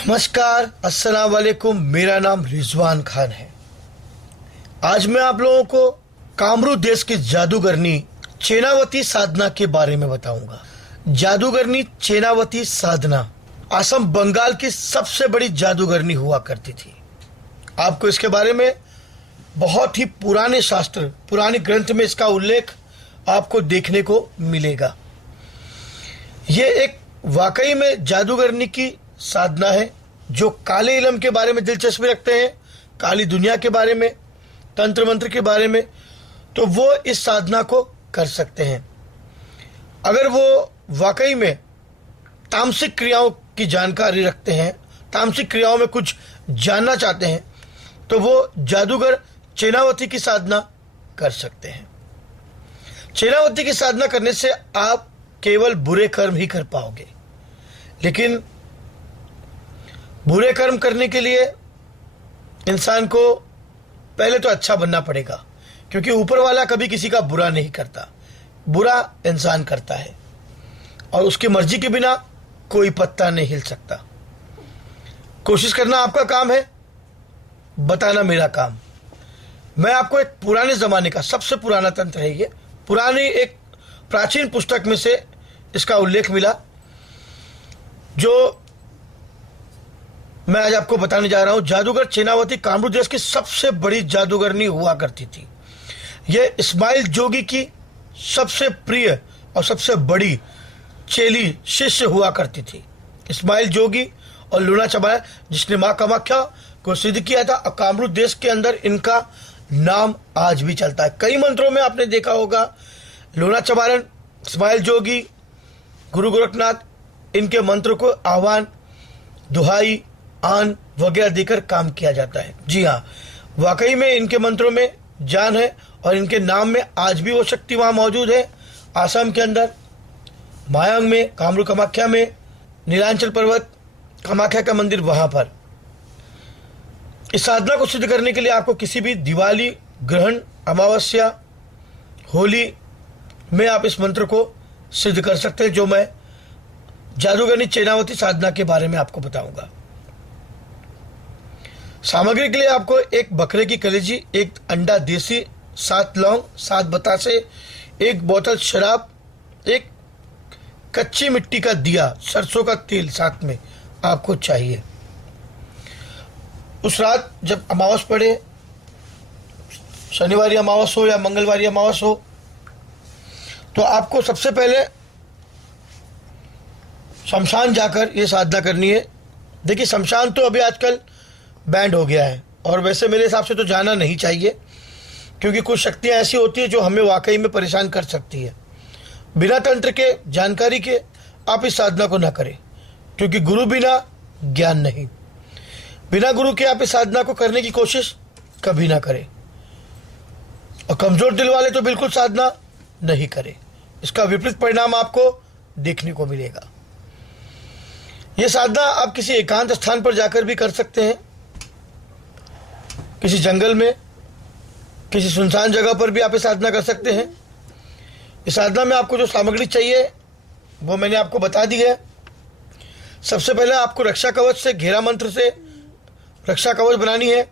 नमस्कार, अस्सलाम वालेकुम। मेरा नाम रिजवान खान है। आज मैं आप लोगों को कामरू देश की जादूगरनी चेनावती साधना के बारे में बताऊंगा। जादूगरनी चेनावती साधना असम बंगाल की सबसे बड़ी जादूगरनी हुआ करती थी। आपको इसके बारे में बहुत ही पुराने शास्त्र, पुराने ग्रंथ में इसका उल्लेख आपको देखने को मिलेगा। ये एक वाकई में जादूगरनी की साधना है जो काले इलम के बारे में दिलचस्पी रखते हैं, काली दुनिया के बारे में, तंत्र मंत्र के बारे में, तो वो इस साधना को कर सकते हैं। अगर वो वाकई में तामसिक क्रियाओं की जानकारी रखते हैं, तामसिक क्रियाओं में कुछ जानना चाहते हैं, तो वो जादूगर चेनावती की साधना कर सकते हैं। चेनावती की साधना करने से आप केवल बुरे कर्म ही कर पाओगे, लेकिन बुरे कर्म करने के लिए इंसान को पहले तो अच्छा बनना पड़ेगा, क्योंकि ऊपर वाला कभी किसी का बुरा नहीं करता, बुरा इंसान करता है और उसकी मर्जी के बिना कोई पत्ता नहीं हिल सकता। कोशिश करना आपका काम है, बताना मेरा काम। मैं आपको एक पुराने ज़माने का सबसे पुराना तंत्र है, ये पुरानी एक प्राचीन पुस्तक में से इसका उल्लेख मिला, जो मैं आज आपको बताने जा रहा हूं। जादूगर चेनावती कामरू देश की सबसे बड़ी जादूगरनी हुआ करती थी। यह इस्माइल जोगी की सबसे प्रिय और सबसे बड़ी चेली शिष्य हुआ करती थी। इस्माइल जोगी और लूना चबाया, जिसने मां कामाख्या को सिद्ध किया था, और कामरू देश के अंदर इनका नाम आज भी चलता है। कई मंत्रों में आपने देखा होगा लूना चबारन, इस्माइल जोगी, गुरु गोरखनाथ, इनके मंत्र को आह्वान, दुहाई, आन वगैरह देकर काम किया जाता है। जी हाँ, वाकई में इनके मंत्रों में जान है और इनके नाम में आज भी वो शक्ति वहाँ मौजूद है। आसाम के अंदर मायांग में, कामरू कामाख्या में, नीलांचल पर्वत कामाख्या का मंदिर, वहाँ पर इस साधना को सिद्ध करने के लिए आपको किसी भी दिवाली, ग्रहण, अमावस्या, होली में आप इस मंत्र को सिद्ध कर सकते हैं, जो मैं जादूगरनी चेनावती साधना के बारे में आपको बताऊंगा। सामग्री के लिए आपको एक बकरे की कलेजी, एक अंडा देसी, 7 लौंग, 7 बतासे, 1 बोतल शराब, एक कच्ची मिट्टी का दिया, सरसों का तेल साथ में आपको चाहिए। उस रात जब अमावस पड़े, शनिवारी अमावस हो या मंगलवारी अमावस हो, तो आपको सबसे पहले शमशान जाकर ये साधना करनी है। देखिए, शमशान तो अभी आजकल बैंड हो गया है, और वैसे मेरे हिसाब से तो जाना नहीं चाहिए, क्योंकि कुछ शक्तियाँ ऐसी होती है जो हमें वाकई में परेशान कर सकती है। बिना तंत्र के, जानकारी के आप इस साधना को ना करें, क्योंकि गुरु बिना ज्ञान नहीं। बिना गुरु के आप इस साधना को करने की कोशिश कभी ना करें, और कमजोर दिल वाले तो बिल्कुल साधना नहीं करें। इसका विपरीत परिणाम आपको देखने को मिलेगा। यह साधना आप किसी एकांत स्थान पर जाकर भी कर सकते हैं, किसी जंगल में, किसी सुनसान जगह पर भी आप इस साधना कर सकते हैं। इस साधना में आपको जो सामग्री चाहिए वो मैंने आपको बता दी है। सबसे पहले आपको रक्षा कवच से, घेरा मंत्र से रक्षा कवच बनानी है।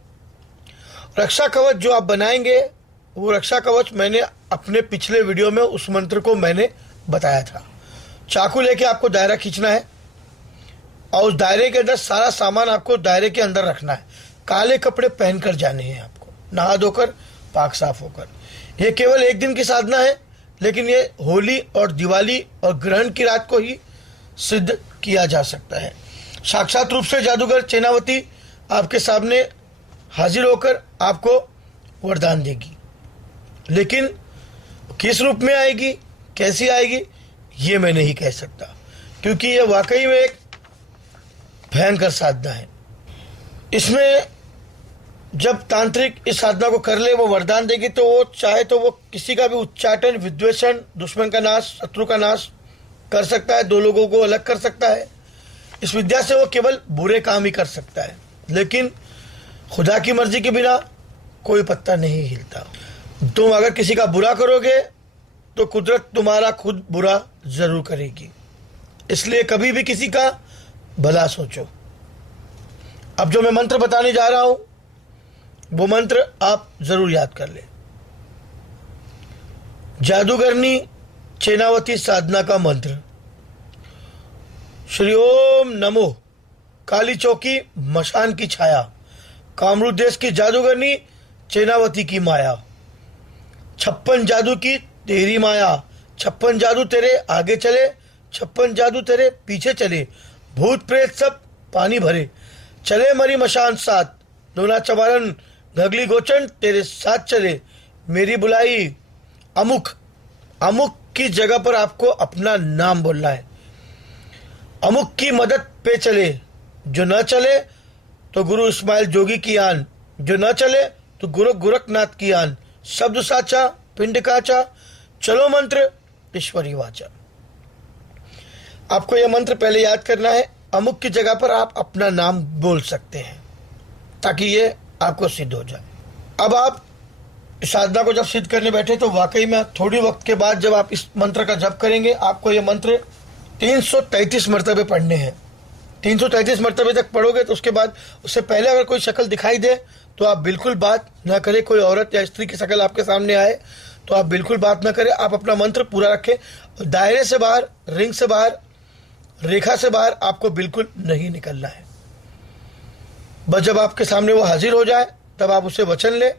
रक्षा कवच जो आप बनाएंगे, वो रक्षा कवच मैंने अपने पिछले वीडियो में उस मंत्र को मैंने बताया था। चाकू लेके आपको दायरा खींचना है, और उस दायरे के अंदर सारा सामान आपको दायरे के अंदर रखना है। काले कपड़े पहनकर जाने हैं आपको, नहा धोकर, पाक साफ होकर। यह केवल एक दिन की साधना है, लेकिन ये होली और दिवाली और ग्रहण की रात को ही सिद्ध किया जा सकता है। साक्षात रूप से जादूगर चेनावती आपके सामने हाजिर होकर आपको वरदान देगी, लेकिन किस रूप में आएगी, कैसी आएगी, ये मैं नहीं कह सकता, क्योंकि ये वाकई में एक भयंकर साधना है। इसमें जब तांत्रिक इस साधना को कर ले, वो वरदान देगी, तो वो चाहे तो वो किसी का भी उच्चाटन, विद्वेषण, दुश्मन का नाश, शत्रु का नाश कर सकता है, 2 लोगों को अलग कर सकता है। इस विद्या से वो केवल बुरे काम ही कर सकता है, लेकिन खुदा की मर्जी के बिना कोई पत्ता नहीं हिलता। तुम अगर किसी का बुरा करोगे तो कुदरत तुम्हारा खुद बुरा जरूर करेगी। इसलिए कभी भी किसी का भला सोचो। अब जो मैं मंत्र बताने जा रहा हूं वो मंत्र आप जरूर याद कर लें। जादूगरनी चेनावती साधना का मंत्र। श्री ओम नमो काली चौकी मशान की छाया, कामरूप देश की जादूगरनी चेनावती की माया। 56 जादू की तेरी माया, 56 जादू तेरे आगे चले, 56 जादू तेरे पीछे चले। भूत प्रेत सब पानी भरे, चले मरी मशान साथ। लोना चमारन घगली गोचन तेरे साथ चले। मेरी बुलाई अमुक, अमुक की जगह पर आपको अपना नाम बोलना है। अमुक की मदद पे चले, जो न चले तो गुरु इस्माइल जोगी की आन, जो न चले तो गुरु गोरखनाथ की आन। शब्द साचा पिंड काचा, चलो मंत्र ईश्वरी वाचा। आपको यह मंत्र पहले याद करना है। अमुक की जगह पर आप अपना नाम बोल सकते हैं ताकि ये आपको सिद्ध हो जाए। अब आप इस साधना को जब सिद्ध करने बैठे तो वाकई में थोड़ी वक्त के बाद जब आप इस मंत्र का जप करेंगे, आपको यह मंत्र 333 मरतबे पढ़ने हैं। 333 मरतबे तक पढ़ोगे तो उसके बाद, उससे पहले अगर कोई शक्ल दिखाई दे तो आप बिल्कुल बात ना करें। कोई औरत या स्त्री की शक्ल आपके सामने आए तो आप बिल्कुल बात ना करें। आप अपना मंत्र पूरा रखें। दायरे से बाहर, रिंग से बाहर, रेखा से बाहर आपको बिल्कुल नहीं निकलना है। बस जब आपके सामने वो हाजिर हो जाए तब आप उससे वचन लें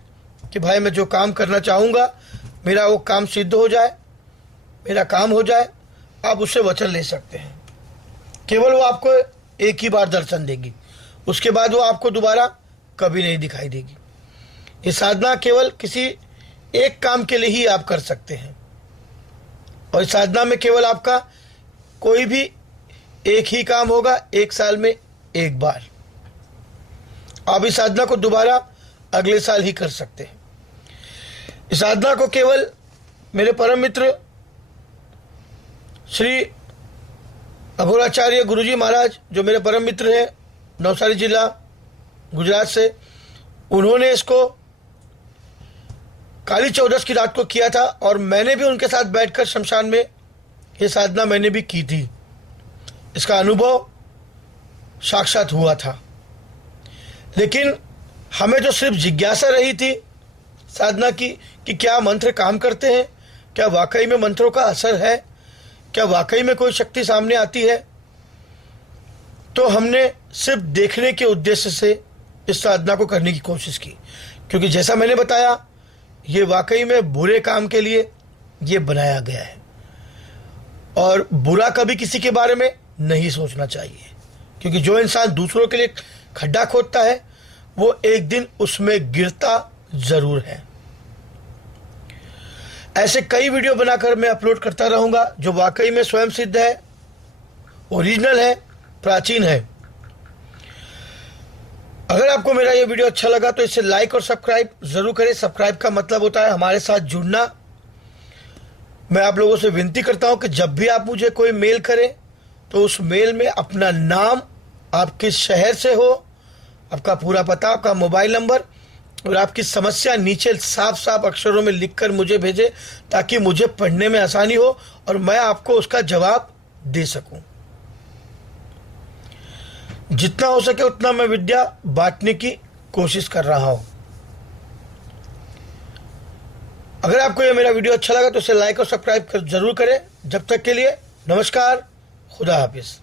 कि भाई मैं जो काम करना चाहूँगा मेरा वो काम सिद्ध हो जाए, मेरा काम हो जाए। आप उससे वचन ले सकते हैं। केवल वो आपको एक ही बार दर्शन देगी, उसके बाद वो आपको दोबारा कभी नहीं दिखाई देगी। ये साधना केवल किसी एक काम के लिए ही आप कर सकते हैं और इस साधना में केवल आपका कोई भी एक ही काम होगा, 1 साल में एक बार। आप इस साधना को दोबारा अगले साल ही कर सकते हैं। इस साधना को केवल मेरे परम मित्र श्री अघोराचार्य गुरुजी महाराज, जो मेरे परम मित्र हैं, नवसारी जिला गुजरात से, उन्होंने इसको काली चौदस की रात को किया था और मैंने भी उनके साथ बैठकर शमशान में ये साधना मैंने भी की थी। इसका अनुभव साक्षात हुआ था। लेकिन हमें तो सिर्फ जिज्ञासा रही थी साधना की कि क्या मंत्र काम करते हैं, क्या वाकई में मंत्रों का असर है, क्या वाकई में कोई शक्ति सामने आती है। तो हमने सिर्फ देखने के उद्देश्य से इस साधना को करने की कोशिश की, क्योंकि जैसा मैंने बताया ये वाकई में बुरे काम के लिए ये बनाया गया है और बुरा कभी किसी के बारे में नहीं सोचना चाहिए, क्योंकि जो इंसान दूसरों के लिए खड्डा खोदता है वो एक दिन उसमें गिरता जरूर है। ऐसे कई वीडियो बनाकर मैं अपलोड करता रहूंगा जो वाकई में स्वयं सिद्ध है, ओरिजिनल है, प्राचीन है। अगर आपको मेरा ये वीडियो अच्छा लगा तो इसे लाइक और सब्सक्राइब जरूर करें। सब्सक्राइब का मतलब होता है हमारे साथ जुड़ना। मैं आप लोगों से विनती करता हूं कि जब भी आप मुझे कोई मेल करें तो उस मेल में अपना नाम, आप किस शहर से हो, आपका पूरा पता, आपका मोबाइल नंबर और आपकी समस्या नीचे साफ साफ अक्षरों में लिखकर मुझे भेजें ताकि मुझे पढ़ने में आसानी हो और मैं आपको उसका जवाब दे सकूं। जितना हो सके उतना मैं विद्या बांटने की कोशिश कर रहा हूं। अगर आपको यह मेरा वीडियो अच्छा लगा तो इसे लाइक और सब्सक्राइब जरूर करें। जब तक के लिए नमस्कार, खुदा हाफिज।